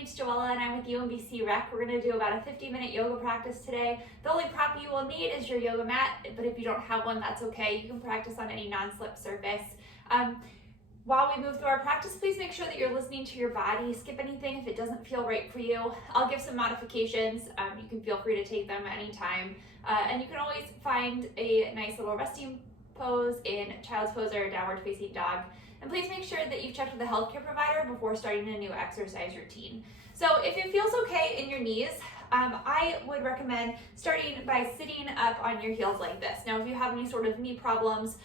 name's Joella and I'm with UMBC Rec. We're going to do about a 50-minute yoga practice today. The only prop you will need is your yoga mat, but if you don't have one, that's okay. You can practice on any non-slip surface. While we move through our practice, please make sure that you're listening to your body. Skip anything if it doesn't feel right for you. I'll give some modifications. You can feel free to take them anytime. And you can always find a nice little resting pose in child's pose or downward facing dog. And please make sure that you've checked with a healthcare provider before starting a new exercise routine. So if it feels okay in your knees, I would recommend starting by sitting up on your heels like this. Now, if you have any sort of knee problems,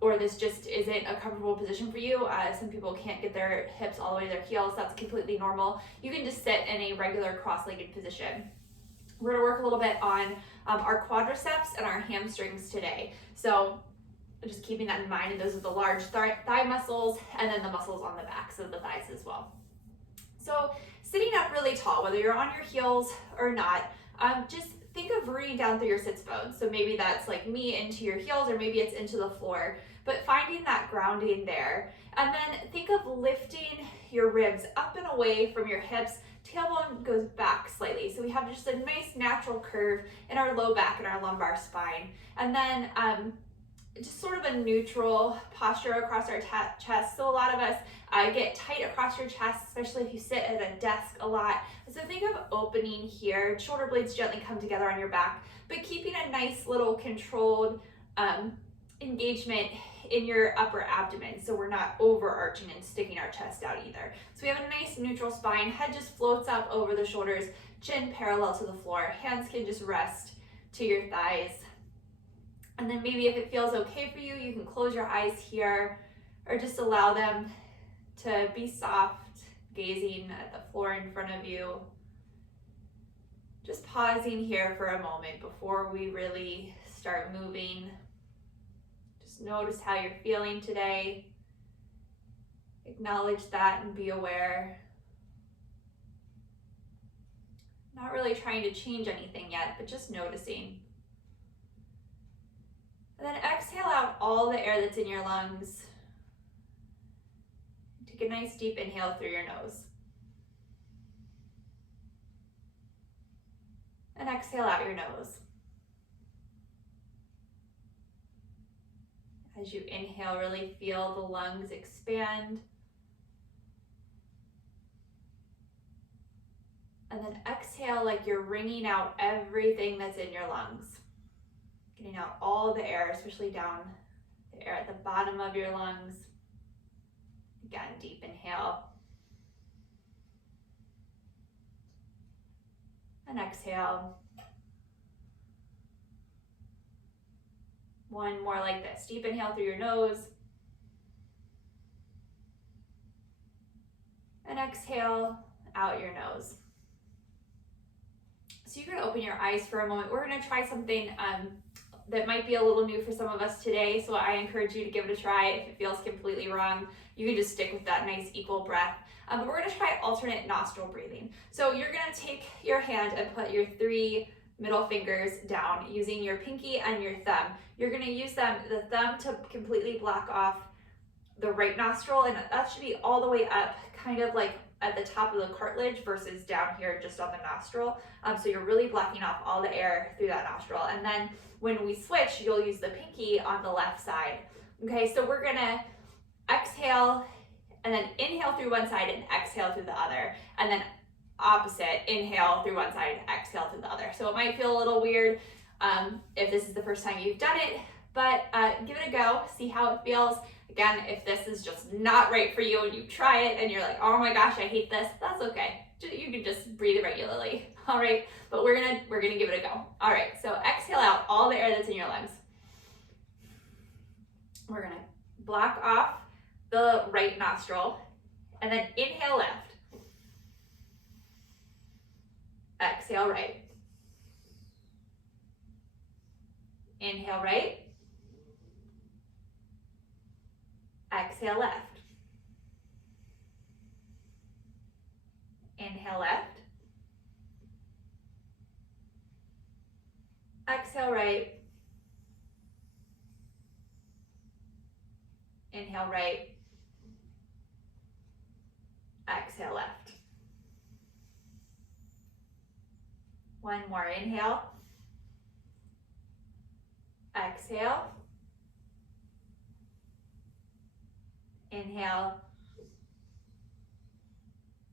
or this just isn't a comfortable position for you, some people can't get their hips all the way to their heels, that's completely normal. You can just sit in a regular cross-legged position. We're gonna work a little bit on our quadriceps and our hamstrings today. So just keeping that in mind, and those are the large thigh muscles and then the muscles on the backs of the thighs as well. So sitting up really tall, whether you're on your heels or not, just think of rooting down through your sits bones. So maybe that's like me into your heels, or maybe it's into the floor, but finding that grounding there. And then think of lifting your ribs up and away from your hips. Tailbone goes back slightly. So we have just a nice natural curve in our low back and our lumbar spine. And then just sort of a neutral posture across our chest. So a lot of us get tight across your chest, especially if you sit at a desk a lot. So think of opening here, shoulder blades gently come together on your back, but keeping a nice little controlled engagement in your upper abdomen, so we're not overarching and sticking our chest out either. So we have a nice neutral spine, head just floats up over the shoulders, chin parallel to the floor, hands can just rest to your thighs. And then maybe if it feels okay for you, you can close your eyes here or just allow them to be soft, gazing at the floor in front of you. Just pausing here for a moment before we really start moving. Just notice how you're feeling today. Acknowledge that and be aware. Not really trying to change anything yet, but just noticing. And then exhale out all the air that's in your lungs. Take a nice deep inhale through your nose. And exhale out your nose. As you inhale, really feel the lungs expand. And then exhale like you're wringing out everything that's in your lungs. Getting out all the air, especially down the air at the bottom of your lungs. Again, deep inhale. And exhale. One more like this. Deep inhale through your nose. And exhale out your nose. So you can open your eyes for a moment. We're going to try something that might be a little new for some of us today, so I encourage you to give it a try. If it feels completely wrong, you can just stick with that nice equal breath. But we're going to try alternate nostril breathing. So you're going to take your hand and put your 3 middle fingers down using your pinky and your thumb. You're going to use the thumb to completely block off the right nostril, and that should be all the way up, kind of like at the top of the cartilage versus down here just on the nostril. So you're really blocking off all the air through that nostril. And then when we switch, you'll use the pinky on the left side. Okay, so we're gonna exhale and then inhale through one side and exhale through the other. And then opposite, inhale through one side, exhale through the other. So it might feel a little weird if this is the first time you've done it, but give it a go, see how it feels. Again, if this is just not right for you and you try it and you're like, oh my gosh, I hate this, that's okay. You can just breathe regularly, all right? But we're gonna give it a go. All right, so exhale out all the air that's in your lungs. We're gonna block off the right nostril and then inhale left. Exhale right. Inhale right. Exhale left. Inhale left. Exhale right. Inhale right. Exhale left. One more, inhale. Exhale. Inhale.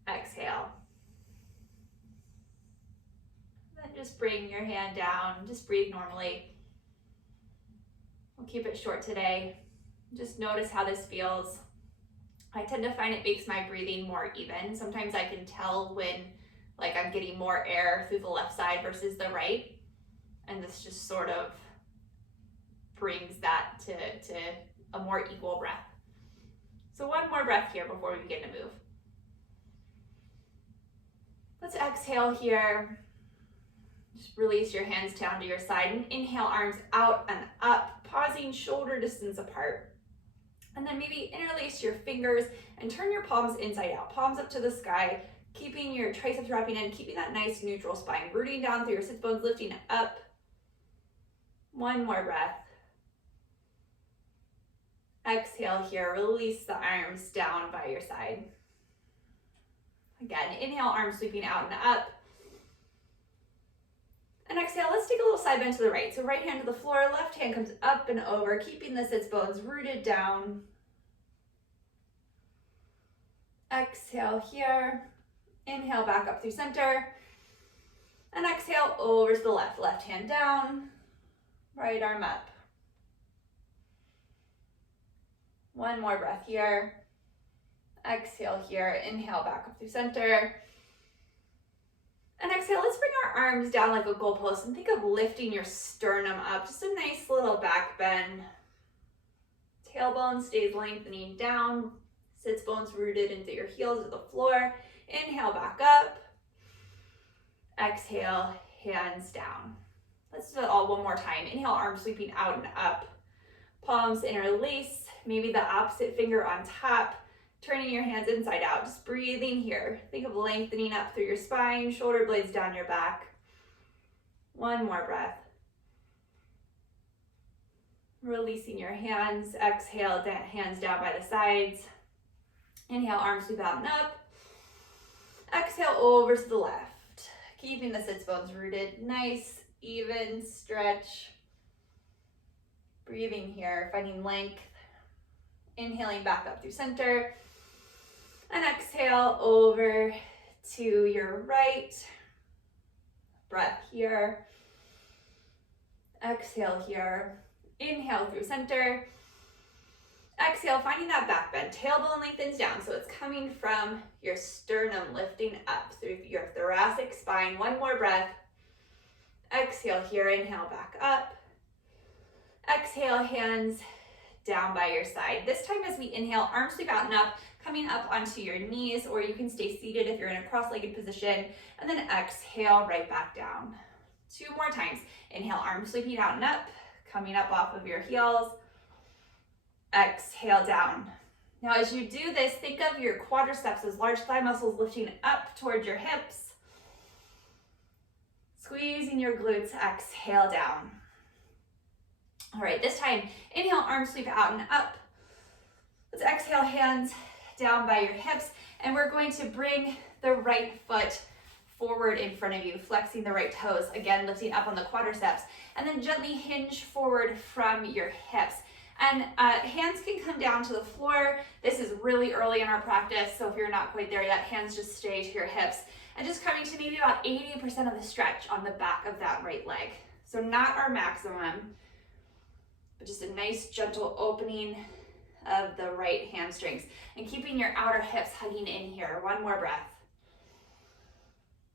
Exhale. Then just bring your hand down, just breathe normally. We'll keep it short today. Just notice how this feels. I tend to find it makes my breathing more even. Sometimes I can tell when I'm getting more air through the left side versus the right. And this just sort of brings that to a more equal breath. So one more breath here before we begin to move. Let's exhale here. Just release your hands down to your side and inhale, arms out and up, pausing shoulder distance apart. And then maybe interlace your fingers and turn your palms inside out, palms up to the sky, keeping your triceps wrapping in, keeping that nice neutral spine, rooting down through your sits bones, lifting up. One more breath. Exhale here, release the arms down by your side. Again, inhale, arms sweeping out and up. And exhale, let's take a little side bend to the right. So right hand to the floor, left hand comes up and over, keeping the sits bones rooted down. Exhale here. Inhale, back up through center. And exhale, over to the left. Left hand down, right arm up. One more breath here. Exhale here. Inhale, back up through center. And exhale, let's bring our arms down like a goalpost and think of lifting your sternum up. Just a nice little back bend. Tailbone stays lengthening down. Sits bones rooted into your heels to the floor. Inhale, back up. Exhale, hands down. Let's do it all one more time. Inhale, arms sweeping out and up. Palms interlace, maybe the opposite finger on top. Turning your hands inside out, just breathing here. Think of lengthening up through your spine, shoulder blades down your back. One more breath. Releasing your hands. Exhale, hands down by the sides. Inhale, arms sweep out and up. Exhale, over to the left. Keeping the sits bones rooted. Nice, even stretch. Breathing here, finding length. Inhaling back up through center. And exhale over to your right. Breath here. Exhale here. Inhale through center. Exhale, finding that back bend. Tailbone lengthens down, so it's coming from your sternum, lifting up through your thoracic spine. One more breath. Exhale here. Inhale, back up. Exhale, hands down by your side. This time as we inhale, arms sweep out and up, coming up onto your knees, or you can stay seated if you're in a cross-legged position, and then exhale right back down. Two more times. Inhale, arms sweeping out and up, coming up off of your heels. Exhale down. Now as you do this, think of your quadriceps as large thigh muscles lifting up towards your hips. Squeezing your glutes, exhale down. All right, this time, inhale, arms sweep out and up. Let's exhale, hands down by your hips, and we're going to bring the right foot forward in front of you, flexing the right toes, again, lifting up on the quadriceps, and then gently hinge forward from your hips. And hands can come down to the floor. This is really early in our practice, so if you're not quite there yet, hands just stay to your hips, and just coming to maybe about 80% of the stretch on the back of that right leg. So not our maximum, but just a nice gentle opening of the right hamstrings and keeping your outer hips hugging in here. One more breath.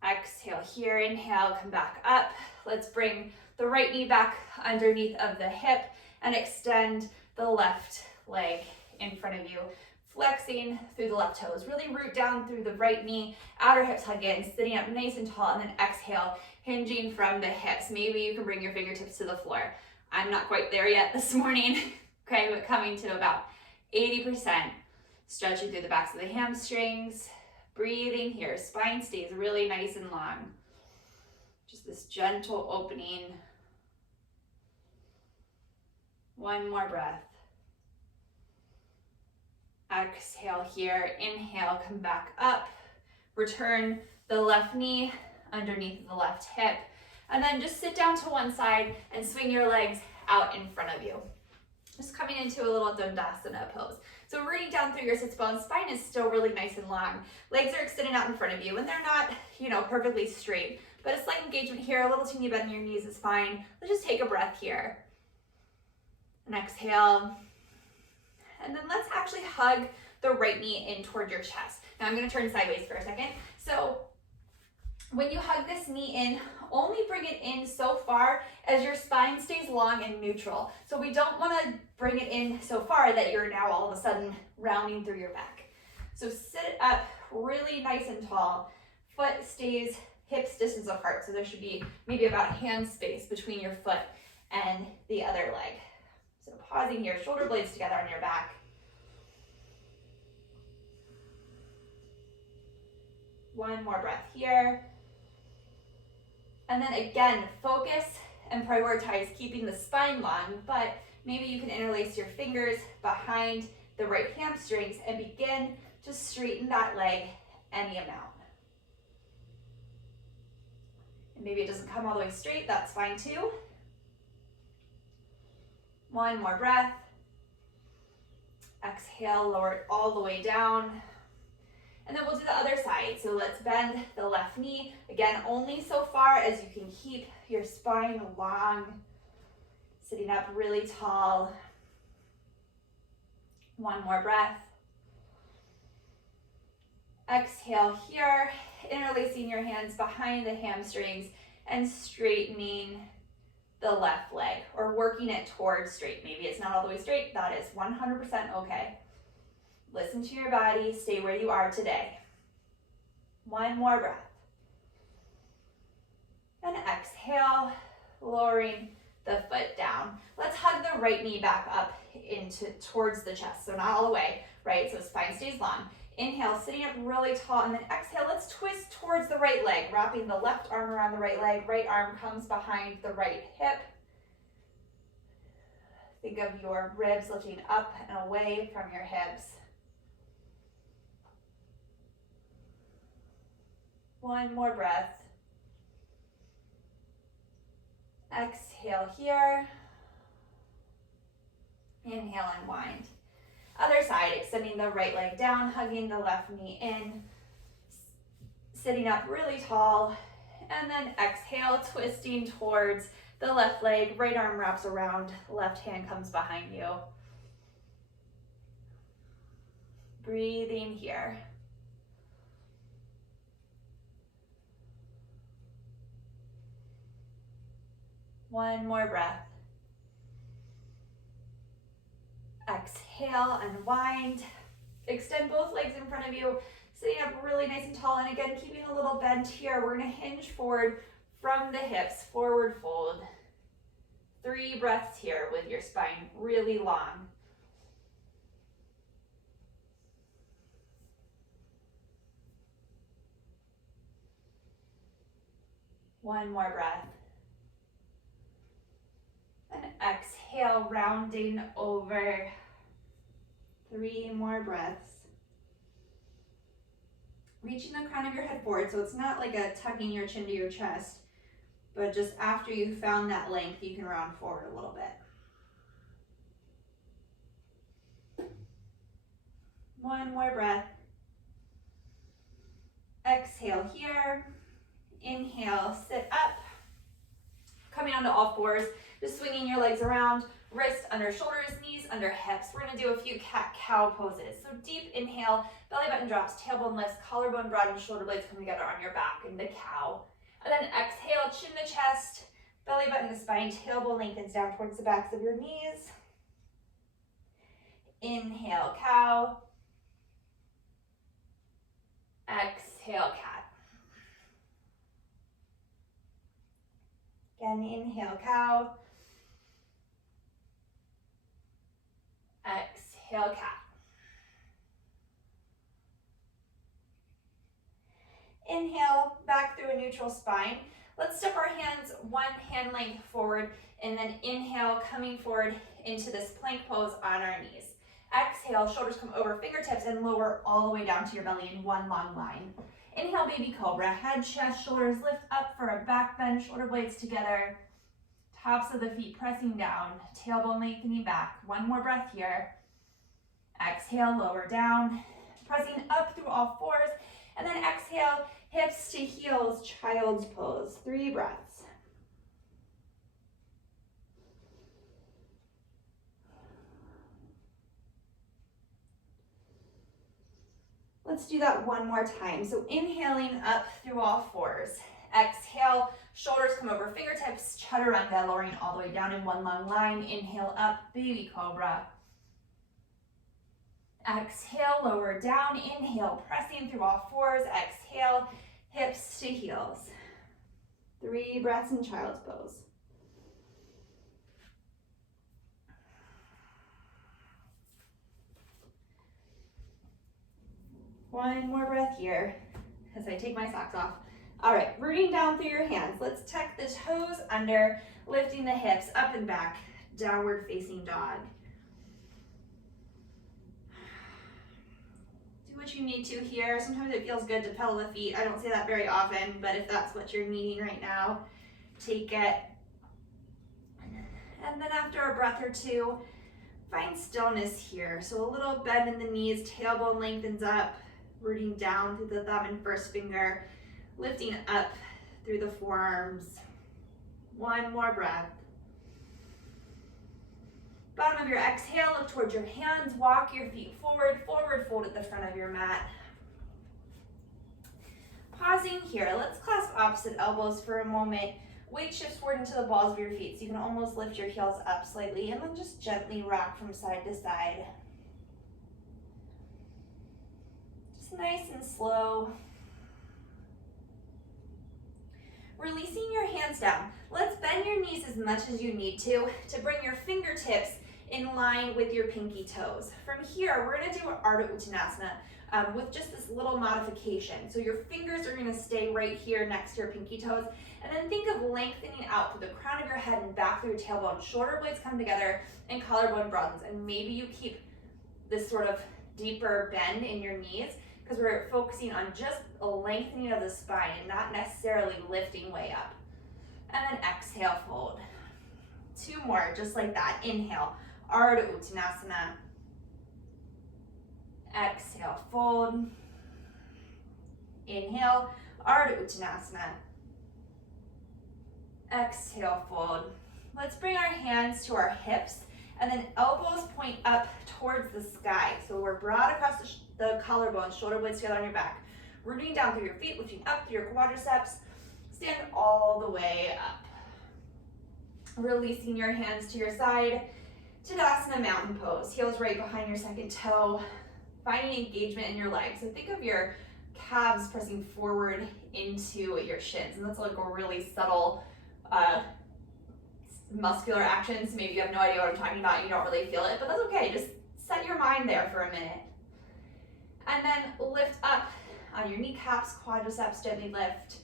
Exhale here, inhale, come back up. Let's bring the right knee back underneath of the hip and extend the left leg in front of you, flexing through the left toes. Really root down through the right knee, outer hips hug in, sitting up nice and tall, and then exhale, hinging from the hips. Maybe you can bring your fingertips to the floor. I'm not quite there yet this morning, okay, but coming to about 80%. Stretching through the backs of the hamstrings, breathing here. Spine stays really nice and long. Just this gentle opening. One more breath. Exhale here, inhale, come back up. Return the left knee underneath the left hip. And then just sit down to one side and swing your legs out in front of you. Just coming into a little Dandasana pose. So rooting down through your sits bones, spine is still really nice and long. Legs are extended out in front of you and they're not, perfectly straight, but a slight engagement here, a little teeny bend in your knees is fine. Let's just take a breath here. And exhale. And then let's actually hug the right knee in toward your chest. Now I'm gonna turn sideways for a second. So when you hug this knee in, only bring it in so far as your spine stays long and neutral. So we don't want to bring it in so far that you're now all of a sudden rounding through your back. So sit up really nice and tall. Foot stays hips distance apart. So there should be maybe about hand space between your foot and the other leg. So pausing here, shoulder blades together on your back. One more breath here. And then again, focus and prioritize keeping the spine long, but maybe you can interlace your fingers behind the right hamstrings and begin to straighten that leg any amount. And maybe it doesn't come all the way straight, that's fine too. One more breath. Exhale, lower it all the way down. And then we'll do the other side. So let's bend the left knee. Again, only so far as you can keep your spine long. Sitting up really tall. One more breath. Exhale here, interlacing your hands behind the hamstrings and straightening the left leg or working it towards straight. Maybe it's not all the way straight. That is 100% okay. Listen to your body, stay where you are today. One more breath. And exhale, lowering the foot down. Let's hug the right knee back up towards the chest. So not all the way, right? So spine stays long. Inhale, sitting up really tall, and then exhale, let's twist towards the right leg, wrapping the left arm around the right leg. Right arm comes behind the right hip. Think of your ribs lifting up and away from your hips. One more breath. Exhale here. Inhale and wind. Other side, extending the right leg down, hugging the left knee in, sitting up really tall, and then exhale, twisting towards the left leg, right arm wraps around, left hand comes behind you. Breathing here. One more breath. Exhale, unwind. Extend both legs in front of you, sitting up really nice and tall. And again, keeping a little bend here. We're gonna hinge forward from the hips, forward fold. 3 breaths here with your spine really long. One more breath. And exhale, rounding over. 3 more breaths. Reaching the crown of your head forward, so it's not like a tucking your chin to your chest, but just after you've found that length, you can round forward a little bit. One more breath. Exhale here. Inhale, sit up. Coming onto all fours, just swinging your legs around, wrists under shoulders, knees under hips. We're gonna do a few cat-cow poses. So deep inhale, belly button drops, tailbone lifts, collarbone broadens, shoulder blades come together on your back in the cow. And then exhale, chin to chest, belly button to spine, tailbone lengthens down towards the backs of your knees. Inhale, cow. Exhale, cat. Again, inhale, cow. Exhale, cat. Inhale, back through a neutral spine. Let's step our hands 1 hand length forward and then inhale, coming forward into this plank pose on our knees. Exhale, shoulders come over fingertips and lower all the way down to your belly in one long line. Inhale, baby cobra. Head, chest, shoulders lift up for a back bend, shoulder blades together. Tops of the feet pressing down, tailbone lengthening back. One more breath here. Exhale, lower down, pressing up through all fours. And then exhale, hips to heels, child's pose. 3 breaths. Let's do that one more time. So inhaling up through all fours. Exhale, shoulders come over fingertips, chaturanga, lowering all the way down in one long line. Inhale up, baby cobra. Exhale, lower down. Inhale, pressing through all fours. Exhale, hips to heels. 3 breaths in child's pose. One more breath here as I take my socks off. All right, rooting down through your hands. Let's tuck the toes under, lifting the hips up and back, downward facing dog. Do what you need to here. Sometimes it feels good to pedal the feet. I don't say that very often, but if that's what you're needing right now, take it. And then after a breath or two, find stillness here. So a little bend in the knees, tailbone lengthens up, rooting down through the thumb and first finger, lifting up through the forearms. One more breath. Bottom of your exhale, look towards your hands, walk your feet forward, forward fold at the front of your mat. Pausing here, let's clasp opposite elbows for a moment. Weight shifts forward into the balls of your feet, so you can almost lift your heels up slightly, and then just gently rock from side to side. Just nice and slow. Releasing your hands down. Let's bend your knees as much as you need to bring your fingertips in line with your pinky toes. From here, we're gonna do an Ardha Uttanasana with just this little modification. So your fingers are gonna stay right here next to your pinky toes, and then think of lengthening out through the crown of your head and back through your tailbone. Shoulder blades come together and collarbone broadens, and maybe you keep this sort of deeper bend in your knees because we're focusing on just a lengthening of the spine and not necessarily lifting way up. And then exhale, fold. 2 more, just like that. Inhale, Ardha Uttanasana. Exhale, fold. Inhale, Ardha Uttanasana. Exhale, fold. Let's bring our hands to our hips and then elbows point up towards the sky. So we're broad across the collarbones, shoulder blades together on your back. Rooting down through your feet, lifting up through your quadriceps. Stand all the way up. Releasing your hands to your side. Tadasana mountain pose. Heels right behind your second toe. Finding engagement in your legs. So think of your calves pressing forward into your shins. And that's like a really subtle muscular action. So maybe you have no idea what I'm talking about. You don't really feel it, but that's okay. Just set your mind there for a minute. And then lift up on your kneecaps, quadriceps, gently lift.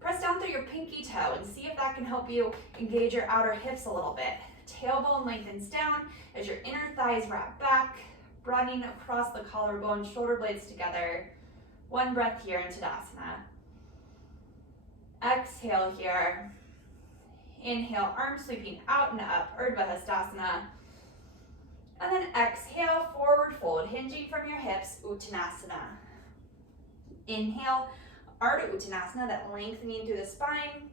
Press down through your pinky toe and see if that can help you engage your outer hips a little bit. Tailbone lengthens down as your inner thighs wrap back, broadening across the collarbone, shoulder blades together. 1 breath here in Tadasana. Exhale here. Inhale, arms sweeping out and up, Urdhva Hastasana. And then exhale, forward fold, hinging from your hips, Uttanasana. Inhale, Ardha Uttanasana, that lengthening through the spine.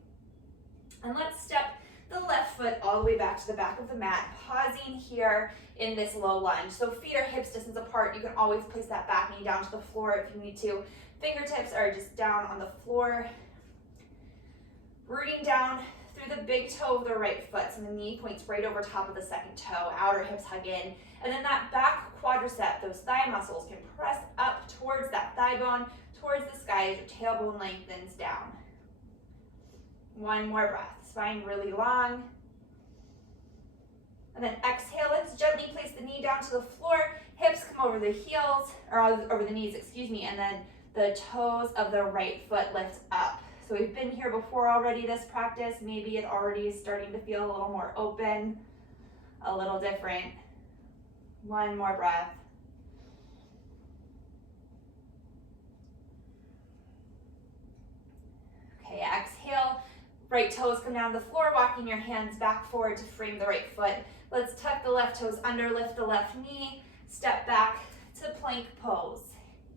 And let's step the left foot all the way back to the back of the mat, pausing here in this low lunge. So feet are hips distance apart. You can always place that back knee down to the floor if you need to. Fingertips are just down on the floor. Rooting down through the big toe of the right foot, so the knee points right over top of the second toe, outer hips hug in, and then that back quadricep, those thigh muscles can press up towards that thigh bone, towards the sky as your tailbone lengthens down. 1 more breath, spine really long. And then exhale, let's gently place the knee down to the floor, hips come over the heels, or over the knees, excuse me, and then the toes of the right foot lift up. So we've been here before already this practice. Maybe it already is starting to feel a little more open, a little different. 1 more breath. right toes come down to the floor, walking your hands back forward to frame the right foot. Let's tuck the left toes under, lift the left knee, step back to plank pose.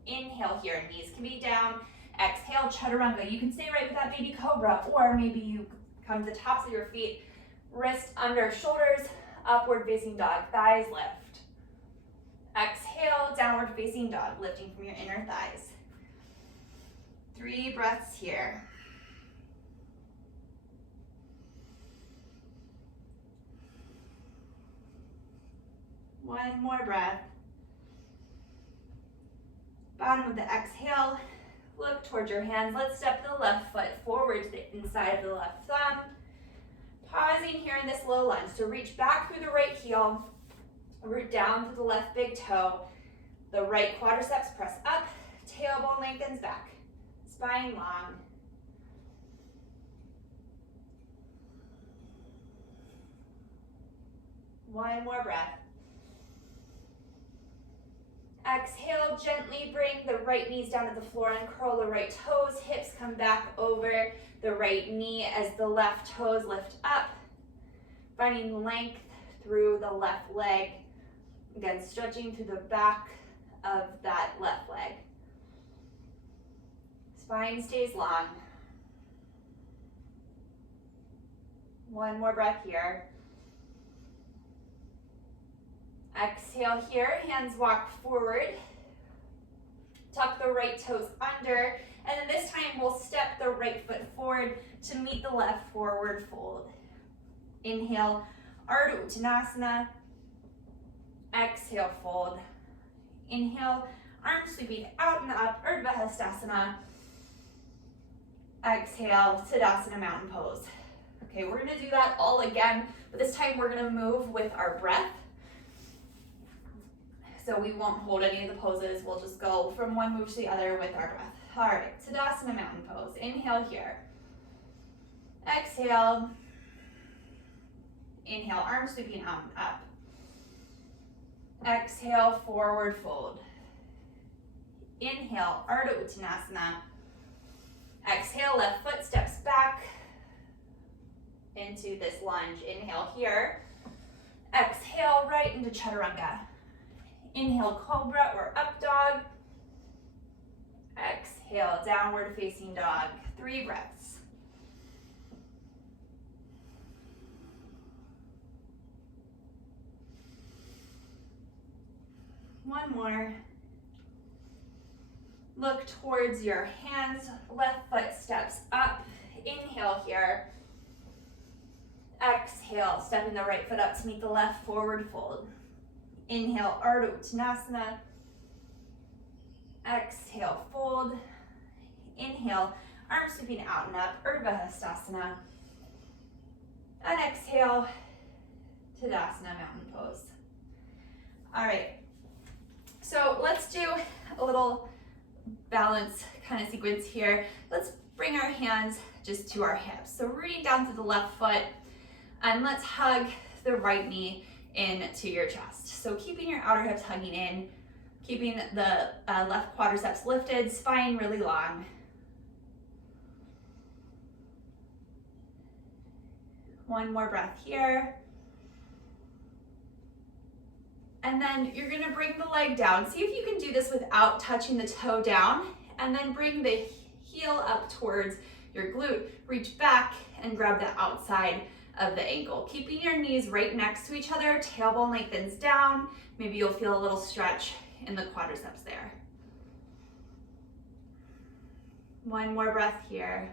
Inhale here, knees can be down. Exhale, chaturanga. You can stay right with that baby cobra, or maybe you come to the tops of your feet, wrist under shoulders, upward facing dog, thighs lift. Exhale, downward facing dog, lifting from your inner thighs. 3 breaths here. One more breath. Bottom of the exhale, look towards your hands. Let's step the left foot forward to the inside of the left thumb. Pausing here in this low lunge. So reach back through the right heel, root down to the left big toe. The right quadriceps press up, tailbone lengthens back, spine long. One more breath. Exhale, gently bring the right knees down to the floor and curl the right toes. Hips come back over the right knee as the left toes lift up. Finding length through the left leg. Again, stretching through the back of that left leg. Spine stays long. One more breath here. Exhale here, hands walk forward. Tuck the right toes under, and then this time we'll step the right foot forward to meet the left forward fold. Inhale, Ardha Uttanasana. Exhale, fold. Inhale, arms sweeping out and up, Urdhva Hastasana. Exhale, Sadasana Mountain Pose. Okay, we're gonna do that all again, but this time we're gonna move with our breath. So we won't hold any of the poses. We'll just go from one move to the other with our breath. All right, Sadasana Mountain Pose. Inhale here. Exhale. Inhale, arms sweeping out and up. Exhale, forward fold. Inhale, Ardha Uttanasana. Exhale, left foot steps back into this lunge. Inhale here. Exhale, right into chaturanga. Inhale, cobra or up dog. Exhale, downward facing dog. 3 breaths. One more. Look towards your hands. Left foot steps up. Inhale here. Exhale, stepping the right foot up to meet the left forward fold. Inhale, Ardha Uttanasana. Exhale, fold. Inhale, arms sweeping out and up, Urdhva Hastasana. And exhale, Tadasana Mountain Pose. All right, so let's do a little balance kind of sequence here. Let's bring our hands just to our hips. So rooting down to the left foot, and let's hug the right knee into your chest. So keeping your outer hips hugging in, keeping the left quadriceps lifted, spine really long. One more breath here. And then you're gonna bring the leg down. See if you can do this without touching the toe down, and then bring the heel up towards your glute. Reach back and grab the outside of the ankle. Keeping your knees right next to each other, tailbone lengthens down. Maybe you'll feel a little stretch in the quadriceps there. One more breath here.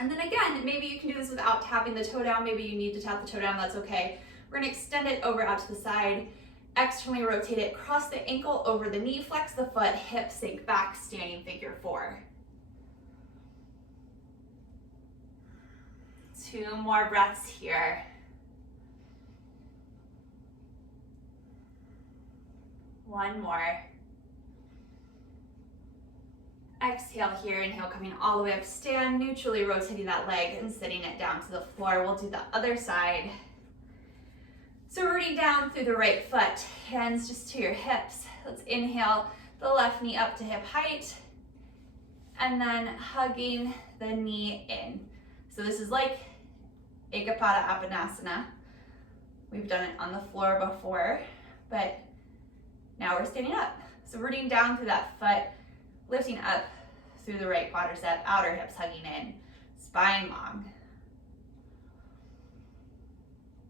And then again, maybe you can do this without tapping the toe down. Maybe you need to tap the toe down, that's okay. We're gonna extend it over out to the side, externally rotate it, cross the ankle over the knee, flex the foot, hips sink back, standing figure 4. 2 more breaths here. One more. Exhale here, inhale, coming all the way up, stand, neutrally rotating that leg and sitting it down to the floor. We'll do the other side. So rooting down through the right foot, hands just to your hips. Let's inhale the left knee up to hip height, and then hugging the knee in. So this is like Ekapada Apanasana. We've done it on the floor before, but now we're standing up. So rooting down through that foot, lifting up through the right quadricep, outer hips hugging in, spine long.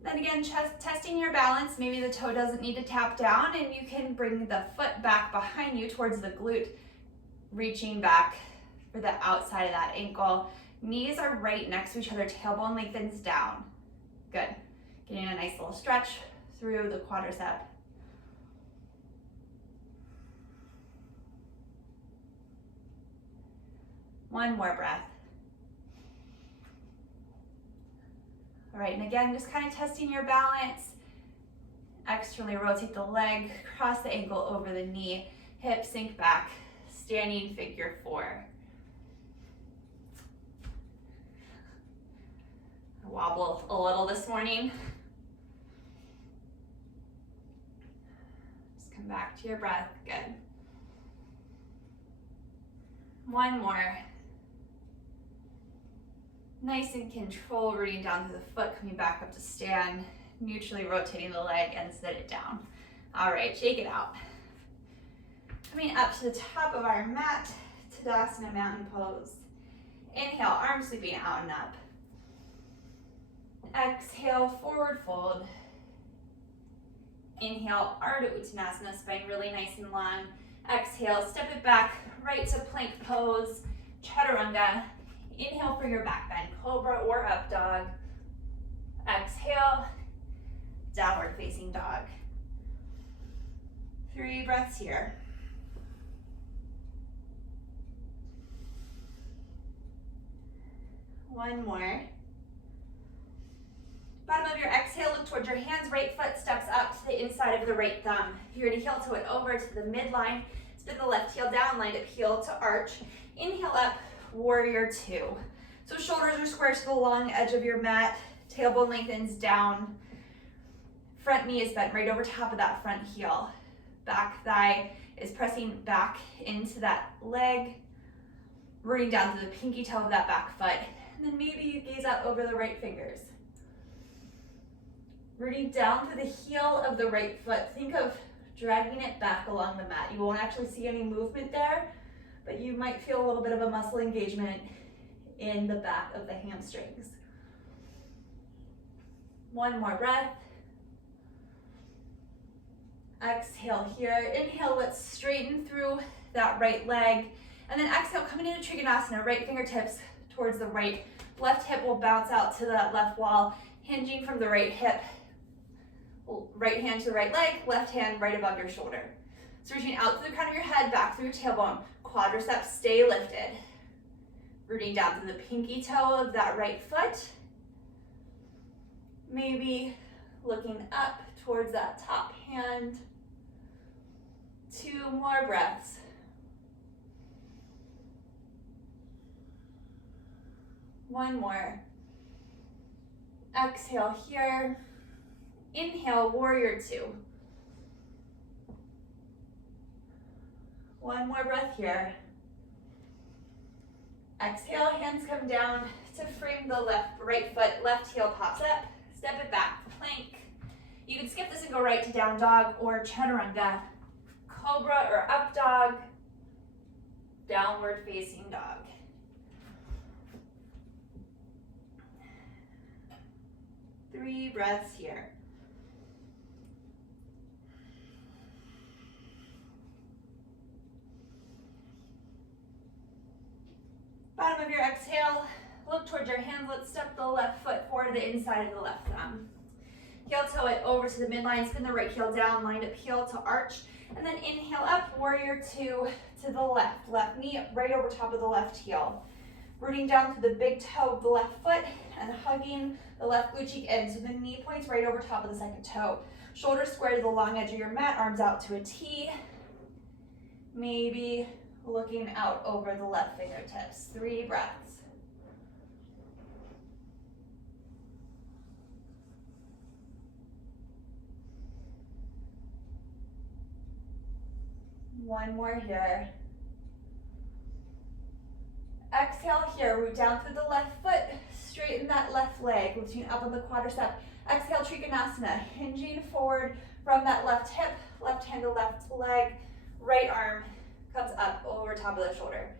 Then again, testing your balance. Maybe the toe doesn't need to tap down, and you can bring the foot back behind you towards the glute, reaching back for the outside of that ankle. Knees are right next to each other, tailbone lengthens down. Good. Getting a nice little stretch through the quadricep. One more breath. All right, and again, just kind of testing your balance. Externally rotate the leg, cross the ankle over the knee, hips sink back, standing figure four. I wobble a little this morning. Just come back to your breath, good. One more. Nice and controlled, rooting down through the foot, coming back up to stand, neutrally rotating the leg and sit it down. All right, shake it out. Coming up to the top of our mat, Sadasana mountain pose. Inhale, arms sweeping out and up. Exhale, forward fold. Inhale, Ardha Uttanasana, spine really nice and long. Exhale, step it back, right to plank pose, chaturanga. Inhale for your back bend, cobra or up dog. Exhale, downward facing dog. 3 breaths here. One more. Bottom of your exhale, look towards your hands, right foot steps up to the inside of the right thumb. You're gonna heel toe it over to the midline, spin the left heel down, lined up heel to arch. Inhale up, warrior two. So shoulders are square to the long edge of your mat, tailbone lengthens down, front knee is bent right over top of that front heel. Back thigh is pressing back into that leg, rooting down to the pinky toe of that back foot. And then maybe you gaze out over the right fingers. Rooting down to the heel of the right foot. Think of dragging it back along the mat. You won't actually see any movement there, but you might feel a little bit of a muscle engagement in the back of the hamstrings. One more breath. Exhale here. Inhale, let's straighten through that right leg. And then exhale, coming into Trikonasana, right fingertips towards the right. Left hip will bounce out to that left wall, hinging from the right hip. Right hand to the right leg, left hand right above your shoulder. So reaching out through the crown of your head, back through your tailbone. Quadriceps stay lifted. Rooting down to the pinky toe of that right foot. Maybe looking up towards that top hand. 2 more breaths. One more. Exhale here. Inhale, warrior two. One more breath here. Exhale, hands come down to frame the right foot, left heel pops up, step it back, plank. You can skip this and go right to down dog or chaturanga, cobra or up dog, downward facing dog. Three breaths here. Bottom of your exhale, look towards your hands. Let's step the left foot forward to the inside of the left thumb. Heel toe it over to the midline, spin the right heel down, lined up heel to arch, and then inhale up, warrior two to the left. Left knee right over top of the left heel. Rooting down to the big toe of the left foot and hugging the left glute cheek in, so the knee points right over top of the second toe. Shoulders square to the long edge of your mat, arms out to a T. Maybe looking out over the left fingertips. 3 breaths. One more here. Exhale here, root down through the left foot, straighten that left leg, lifting up on the quadricep. Exhale, Trikonasana, hinging forward from that left hip, left hand to left leg, right arm comes up over top of the shoulder.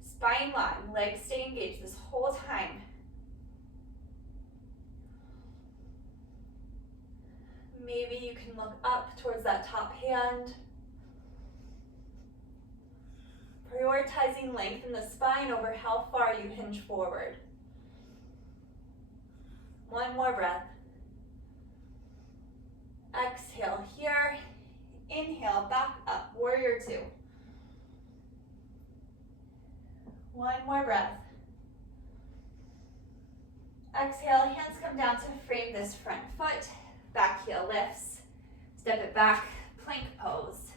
Spine long, legs stay engaged this whole time. Maybe you can look up towards that top hand. Prioritizing length in the spine over how far you hinge forward. One more breath. Exhale here. Inhale, back up, warrior two. One more breath. Exhale, hands come down to frame this front foot. Back heel lifts. Step it back, plank pose.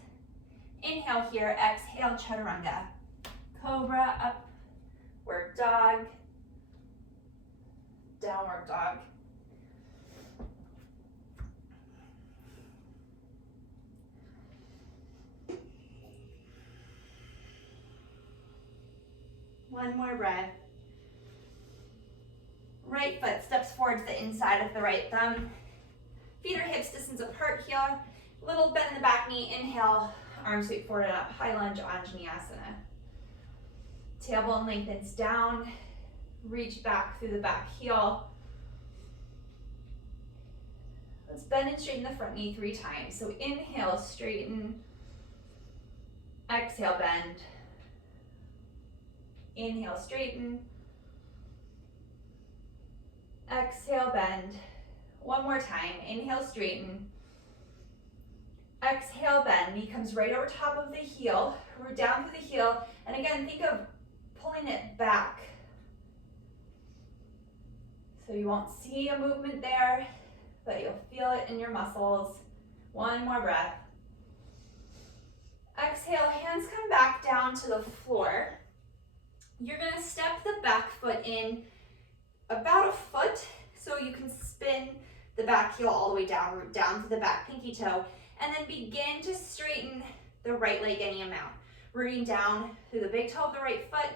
Inhale here, exhale, chaturanga. Cobra, upward dog, downward dog. One more breath. Right foot steps forward to the inside of the right thumb. Feet are hips distance apart here. Little bend in the back knee, inhale. Arms sweep forward and up, high lunge, Anjaneyasana. Tailbone lengthens down, reach back through the back heel. Let's bend and straighten the front knee 3 times. So inhale, straighten. Exhale, bend. Inhale, straighten. Exhale, bend. One more time, inhale, straighten. Exhale, bend, knee comes right over top of the heel, root down through the heel, and again, think of pulling it back. So you won't see a movement there, but you'll feel it in your muscles. One more breath. Exhale, hands come back down to the floor. You're gonna step the back foot in about a foot, so you can spin the back heel all the way down, root down to the back pinky toe, and then begin to straighten the right leg any amount. Rooting down through the big toe of the right foot,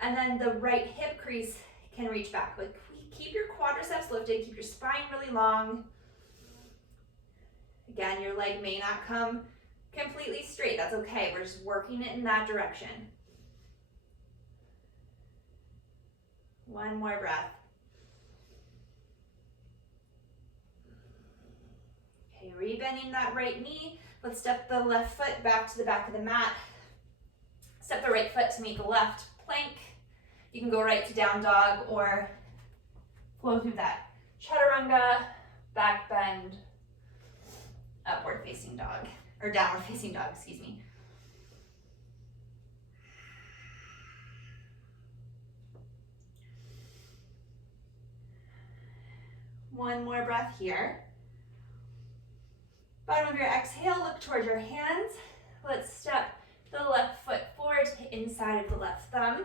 and then the right hip crease can reach back. Like, keep your quadriceps lifted, keep your spine really long. Again, your leg may not come completely straight, that's okay. We're just working it in that direction. One more breath. Okay, rebending that right knee. Let's step the left foot back to the back of the mat. Step the right foot to meet the left plank. You can go right to down dog or flow through that chaturanga, back bend, upward facing dog, or downward facing dog, excuse me. One more breath here. Bottom of your exhale, look towards your hands. Let's step the left foot forward to the inside of the left thumb.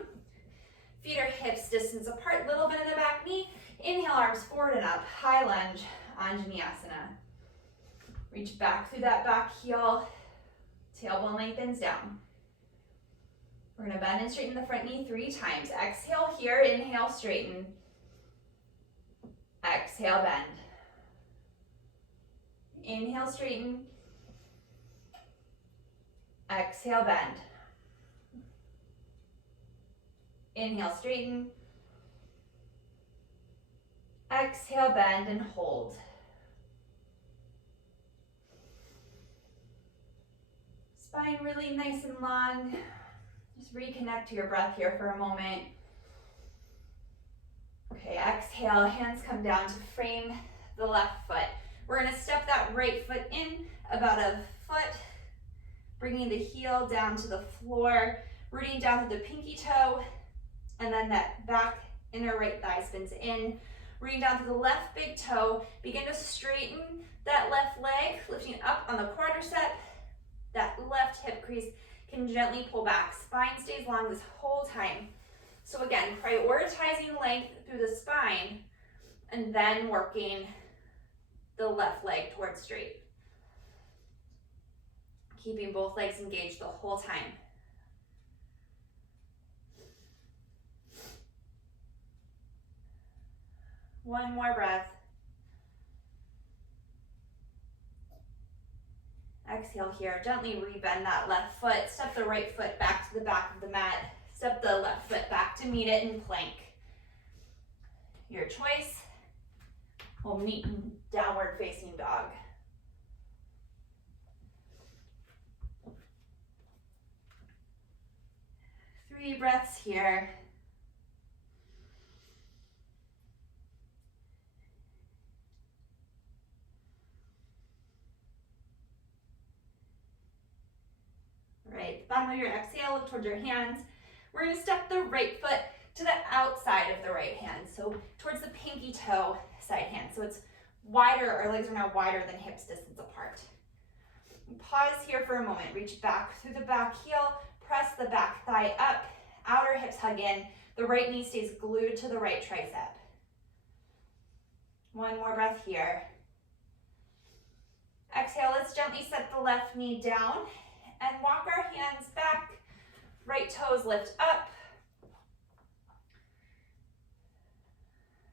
Feet are hips distance apart, little bit in the back knee. Inhale, arms forward and up, high lunge, Anjaneyasana. Reach back through that back heel, tailbone lengthens down. We're gonna bend and straighten the front knee 3 times. Exhale here, inhale, straighten. Exhale, bend. Inhale, straighten. Exhale, bend. Inhale, straighten. Exhale, bend and hold. Spine really nice and long. Just reconnect to your breath here for a moment. Okay, exhale, hands come down to frame the left foot. We're gonna step that right foot in about a foot, bringing the heel down to the floor, rooting down to the pinky toe, and then that back inner right thigh spins in, rooting down to the left big toe. Begin to straighten that left leg, lifting up on the quadricep. That left hip crease can gently pull back. Spine stays long this whole time. So again, prioritizing length through the spine and then working the left leg towards straight. keeping both legs engaged the whole time. One more breath. Exhale here. Gently rebend that left foot. Step the right foot back to the back of the mat. Step the left foot back to meet it in plank. Your choice. We'll meet in downward facing dog. Three breaths here. Right, bottom of your exhale, look towards your hands. We're gonna step the right foot to the outside of the right hand, so towards the pinky toe side hand. So it's wider, our legs are now wider than hips distance apart. Pause here for a moment, reach back through the back heel, press the back thigh up, outer hips hug in, the right knee stays glued to the right tricep. One more breath here. Exhale, let's gently set the left knee down and walk our hands back, right toes lift up.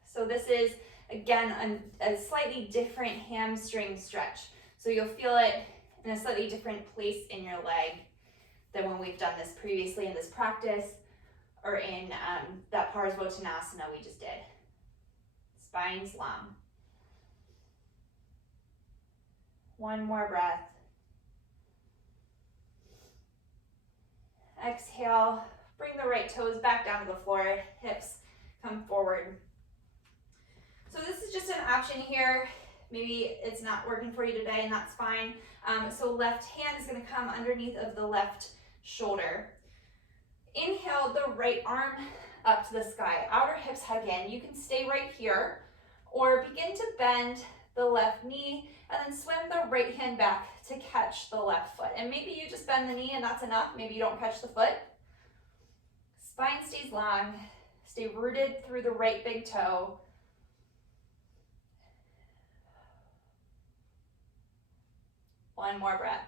So this is, again, a slightly different hamstring stretch. So you'll feel it in a slightly different place in your leg than when we've done this previously in this practice or in that Parsvottanasana we just did. Spine's long. One more breath. Exhale, bring the right toes back down to the floor, hips come forward. So this is just an option here. Maybe it's not working for you today and that's fine. So left hand is gonna come underneath of the left shoulder. Inhale the right arm up to the sky, outer hips hug in. You can stay right here or begin to bend the left knee and then swim the right hand back to catch the left foot. And maybe you just bend the knee and that's enough. Maybe you don't catch the foot. Spine stays long. Stay rooted through the right big toe. One more breath.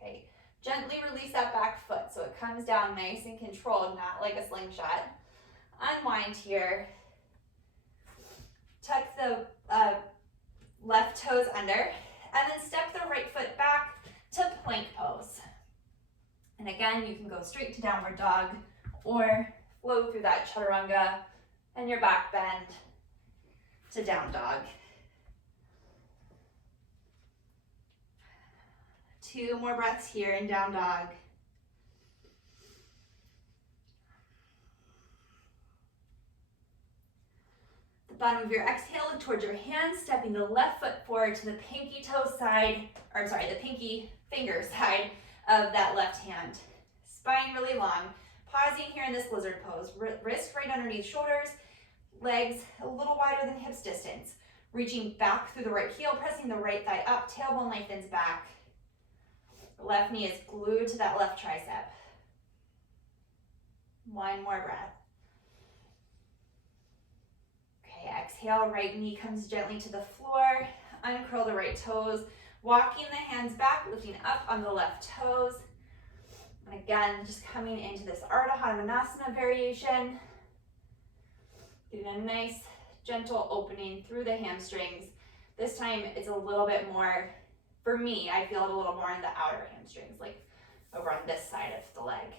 Okay, gently release that back foot so it comes down nice and controlled, not like a slingshot. Unwind here. Tuck the left toes under, and then step the right foot back to plank pose. And again, you can go straight to downward dog or flow through that chaturanga and your back bend to down dog. Two more breaths here in down dog. Bottom of your exhale, look towards your hands, stepping the left foot forward to the pinky toe side, or sorry, the pinky finger side of that left hand. Spine really long. Pausing here in this lizard pose. Wrist right underneath shoulders, legs a little wider than hips distance. Reaching back through the right heel, pressing the right thigh up, tailbone lengthens back. The left knee is glued to that left tricep. One more breath. Exhale, right knee comes gently to the floor. Uncurl the right toes. Walking the hands back, lifting up on the left toes. And again, just coming into this Ardha Hanumanasana variation. Getting a nice, gentle opening through the hamstrings. This time, it's a little bit more, for me, I feel it a little more in the outer hamstrings, like over on this side of the leg.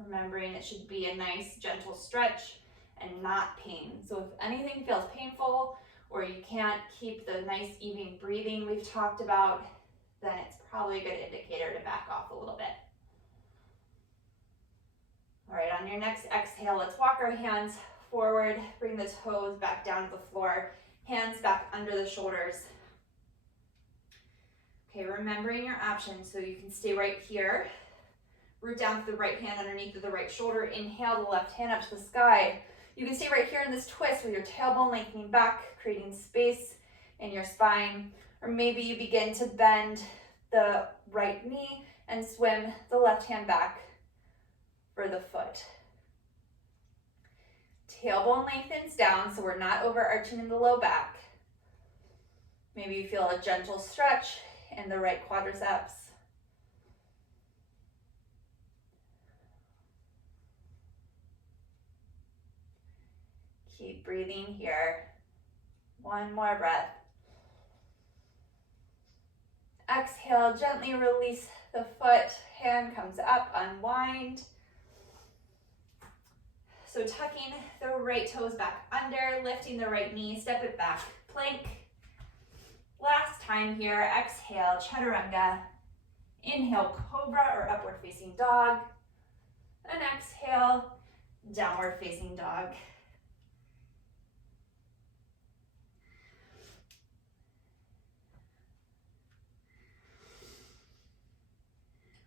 Remembering it should be a nice gentle stretch and not pain. So if anything feels painful or you can't keep the nice even breathing we've talked about, then it's probably a good indicator to back off a little bit. All right, on your next exhale, let's walk our hands forward, bring the toes back down to the floor, hands back under the shoulders. Okay, remembering your options, so you can stay right here. Root down to the right hand underneath of the right shoulder. Inhale the left hand up to the sky. You can stay right here in this twist with your tailbone lengthening back, creating space in your spine. Or maybe you begin to bend the right knee and swim the left hand back for the foot. Tailbone lengthens down, so we're not overarching in the low back. Maybe you feel a gentle stretch in the right quadriceps. Keep breathing here. One more breath. Exhale, gently release the foot. Hand comes up, unwind. So tucking the right toes back under, lifting the right knee, step it back, plank. Last time here, exhale, chaturanga. Inhale, cobra or upward facing dog. And exhale, downward facing dog.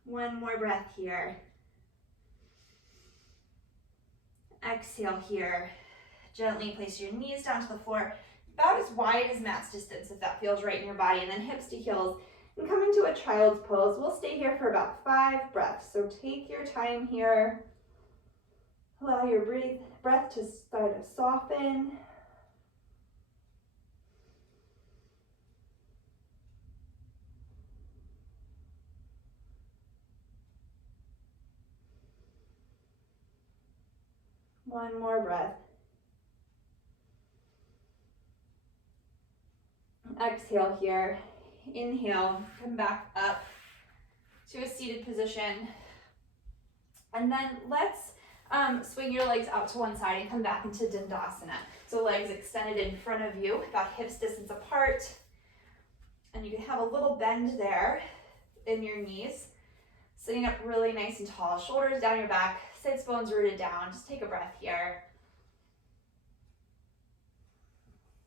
One more breath here. Exhale here. Gently place your knees down to the floor, about as wide as mat's distance if that feels right in your body, and then hips to heels. And come into a child's pose. We'll stay here for about 5 breaths. So take your time here. Allow your breath to start to soften. One more breath. Exhale here. Inhale, come back up to a seated position. And then let's swing your legs out to one side and come back into Dandasana. So legs extended in front of you, about hips distance apart. And you can have a little bend there in your knees. Sitting up really nice and tall, shoulders down your back, sits bones rooted down. Just take a breath here.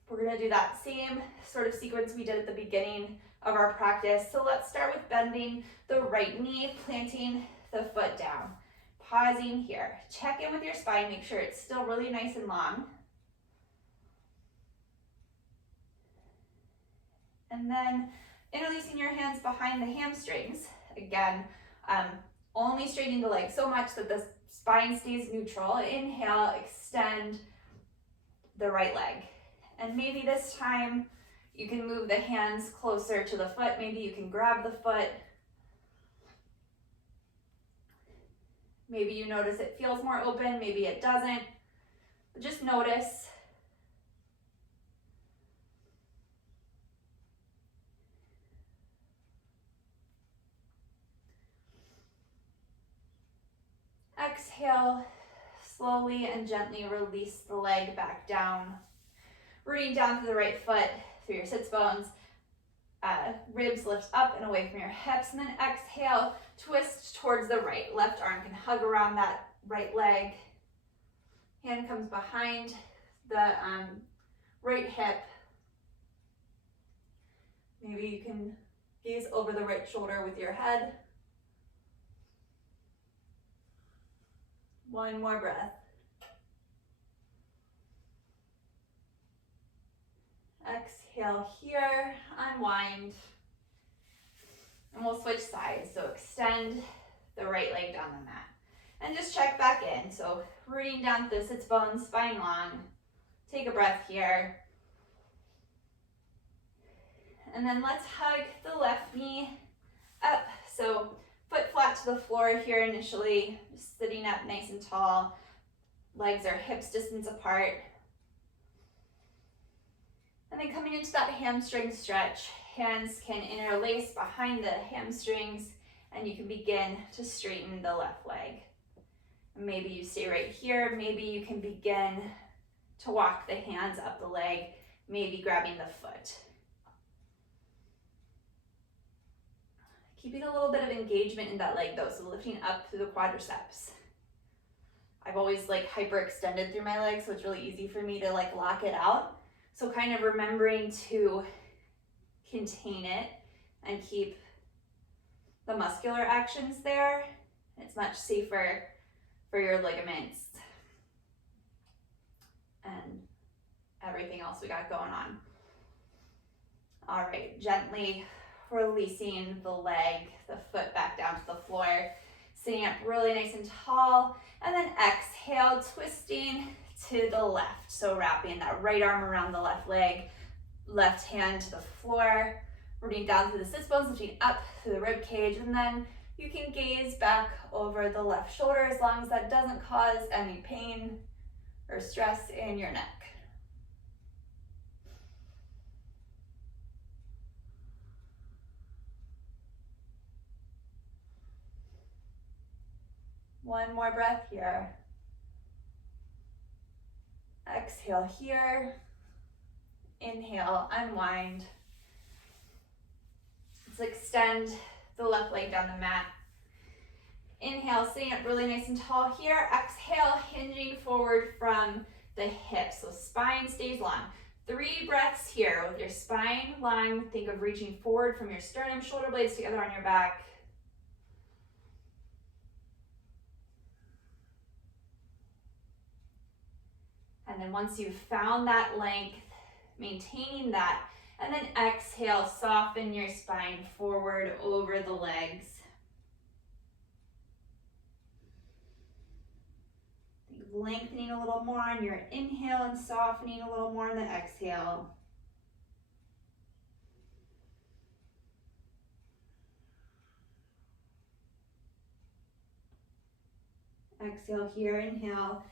We're gonna do that same sort of sequence we did at the beginning of our practice. So let's start with bending the right knee, planting the foot down. Pausing here. Check in with your spine, make sure it's still really nice and long. And then interlacing your hands behind the hamstrings. Again, only straightening the leg so much that the spine stays neutral. Inhale, extend the right leg. And maybe this time you can move the hands closer to the foot. Maybe you can grab the foot. Maybe you notice it feels more open, maybe it doesn't. But just notice. Exhale, slowly and gently release the leg back down. Rooting down through the right foot, through your sits bones. Ribs lift up and away from your hips. And then exhale, twist towards the right. Left arm can hug around that right leg. Hand comes behind the right hip. Maybe you can gaze over the right shoulder with your head. One more breath. Exhale here, unwind. And we'll switch sides. So extend the right leg down the mat. And just check back in. So rooting down through the sits bones, spine long. Take a breath here. And then let's hug the left knee up. So foot flat to the floor here initially. Just sitting up nice and tall. Legs are hips distance apart. And then coming into that hamstring stretch, hands can interlace behind the hamstrings and you can begin to straighten the left leg. Maybe you stay right here. Maybe you can begin to walk the hands up the leg, maybe grabbing the foot. Keeping a little bit of engagement in that leg though, so lifting up through the quadriceps. I've always hyperextended through my legs, so it's really easy for me to lock it out. So kind of remembering to contain it and keep the muscular actions there. It's much safer for your ligaments and everything else we got going on. All right, gently releasing the leg, the foot back down to the floor, sitting up really nice and tall, and then exhale, twisting to the left. So wrapping that right arm around the left leg, left hand to the floor, rooting down through the sits bones, lifting up through the rib cage, and then you can gaze back over the left shoulder as long as that doesn't cause any pain or stress in your neck. One more breath here. Exhale here. Inhale, unwind. Let's extend the left leg down the mat. Inhale, sitting up really nice and tall here. Exhale, hinging forward from the hips, so spine stays long. 3 breaths here with your spine long. Think of reaching forward from your sternum, shoulder blades together on your back. And then once you've found that length, maintaining that, and then exhale, soften your spine forward over the legs. Lengthening a little more on your inhale and softening a little more on the exhale. Exhale here, inhale.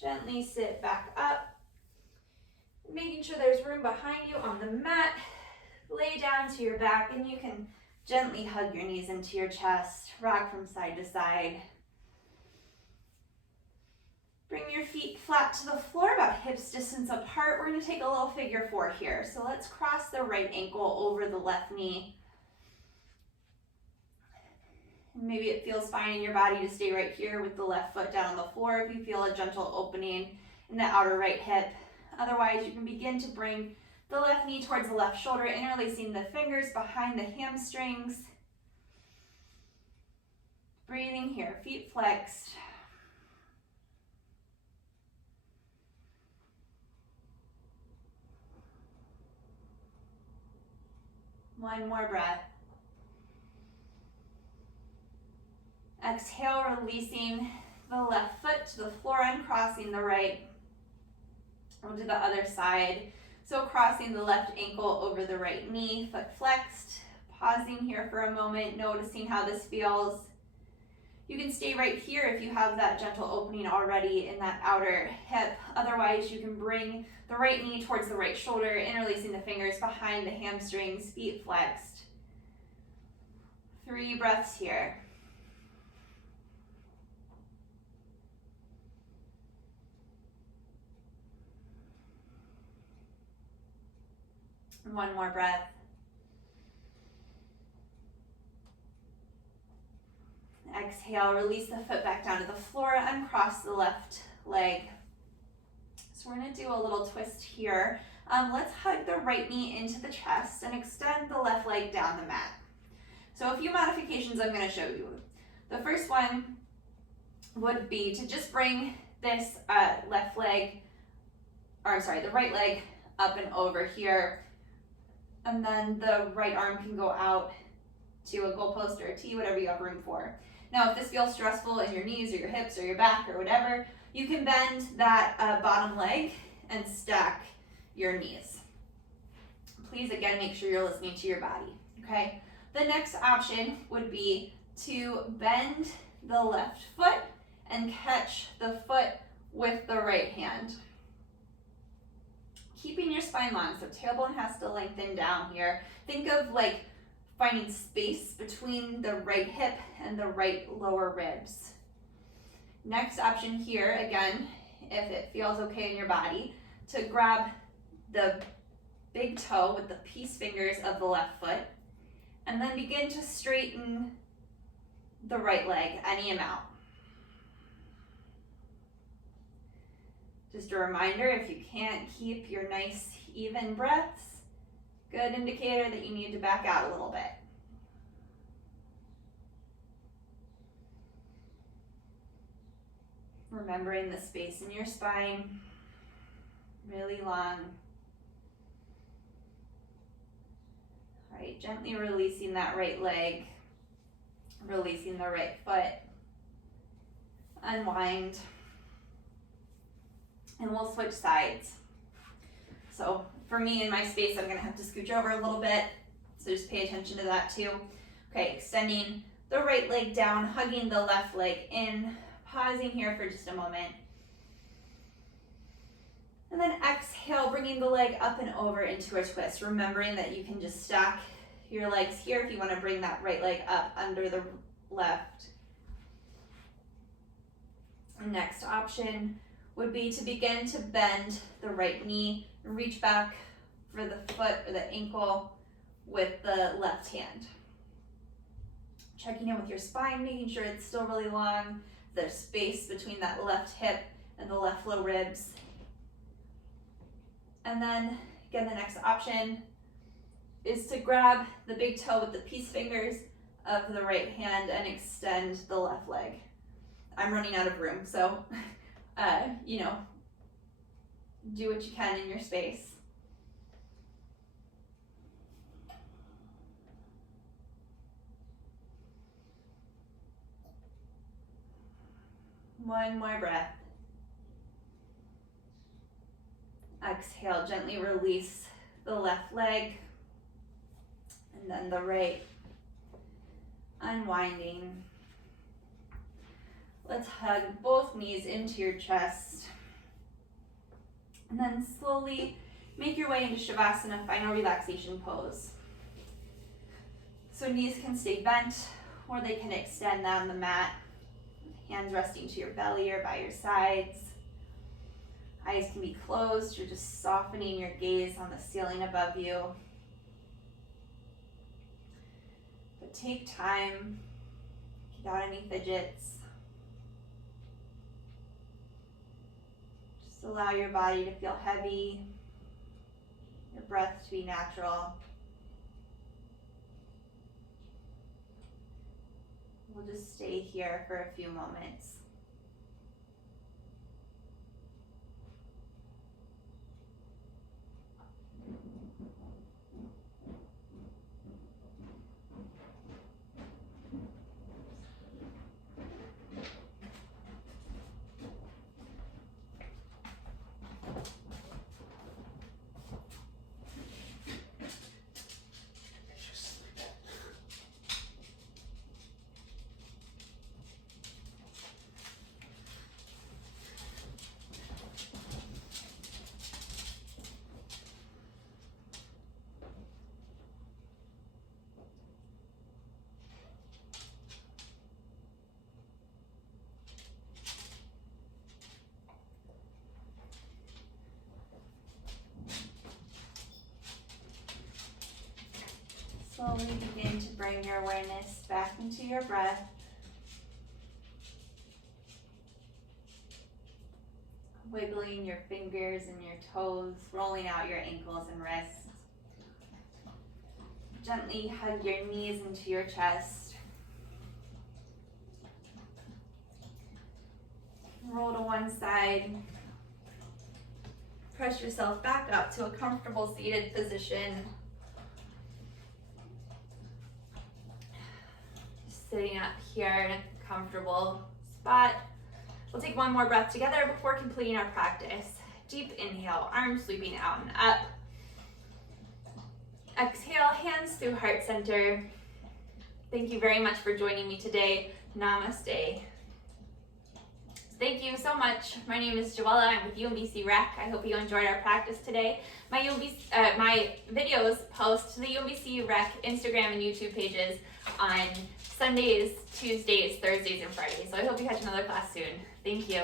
Gently sit back up. Making sure there's room behind you on the mat. Lay down to your back and you can gently hug your knees into your chest. Rock from side to side. Bring your feet flat to the floor, about hips distance apart. We're going to take a little figure 4 here. So let's cross the right ankle over the left knee. Maybe it feels fine in your body to stay right here with the left foot down on the floor if you feel a gentle opening in the outer right hip. Otherwise, you can begin to bring the left knee towards the left shoulder, interlacing the fingers behind the hamstrings. Breathing here, feet flexed. One more breath. Exhale, releasing the left foot to the floor, uncrossing the right. We'll do the other side. So crossing the left ankle over the right knee, foot flexed. Pausing here for a moment, noticing how this feels. You can stay right here if you have that gentle opening already in that outer hip. Otherwise, you can bring the right knee towards the right shoulder, interlacing the fingers behind the hamstrings, feet flexed. 3 breaths here. One more breath. Exhale, release the foot back down to the floor, uncross the left leg. So we're going to do a little twist here. Let's hug the right knee into the chest and extend the left leg down the mat. So a few modifications I'm going to show you. The first one would be to just bring this the right leg up and over here. And then the right arm can go out to a goalpost or a T, whatever you have room for. Now, if this feels stressful in your knees or your hips or your back or whatever, you can bend that bottom leg and stack your knees. Please, again, make sure you're listening to your body, okay? The next option would be to bend the left foot and catch the foot with the right hand. Keeping your spine long, so tailbone has to lengthen down here. Think of like finding space between the right hip and the right lower ribs. Next option here, again, if it feels okay in your body, to grab the big toe with the peace fingers of the left foot and then begin to straighten the right leg any amount. Just a reminder, if you can't keep your nice even breaths, good indicator that you need to back out a little bit. Remembering the space in your spine, really long. All right, gently releasing that right leg, releasing the right foot. Unwind. And we'll switch sides. So for me in my space, I'm gonna have to scooch over a little bit. So just pay attention to that too. Okay, extending the right leg down, hugging the left leg in, pausing here for just a moment. And then exhale, bringing the leg up and over into a twist, remembering that you can just stack your legs here if you want to bring that right leg up under the left. Next option would be to begin to bend the right knee, reach back for the foot or the ankle with the left hand. Checking in with your spine, making sure it's still really long. There's space between that left hip and the left low ribs. And then, again, the next option is to grab the big toe with the peace fingers of the right hand and extend the left leg. I'm running out of room, so, do what you can in your space. One more breath. Exhale, gently release the left leg and then the right. Unwinding. Let's hug both knees into your chest. And then slowly make your way into Shavasana, final relaxation pose. So knees can stay bent or they can extend on the mat. Hands resting to your belly or by your sides. Eyes can be closed. You're just softening your gaze on the ceiling above you. But take time, get out any fidgets. Just allow your body to feel heavy, your breath to be natural. We'll just stay here for a few moments. Slowly begin to bring your awareness back into your breath. Wiggling your fingers and your toes, rolling out your ankles and wrists. Gently hug your knees into your chest. Roll to one side. Press yourself back up to a comfortable seated position. Sitting up here in a comfortable spot. We'll take one more breath together before completing our practice. Deep inhale, arms sweeping out and up. Exhale, hands through heart center. Thank you very much for joining me today. Namaste. Thank you so much. My name is Joella. I'm with UMBC Rec. I hope you enjoyed our practice today. My videos post to the UMBC Rec Instagram and YouTube pages on Sundays, Tuesdays, Thursdays, and Fridays. So I hope you catch another class soon. Thank you.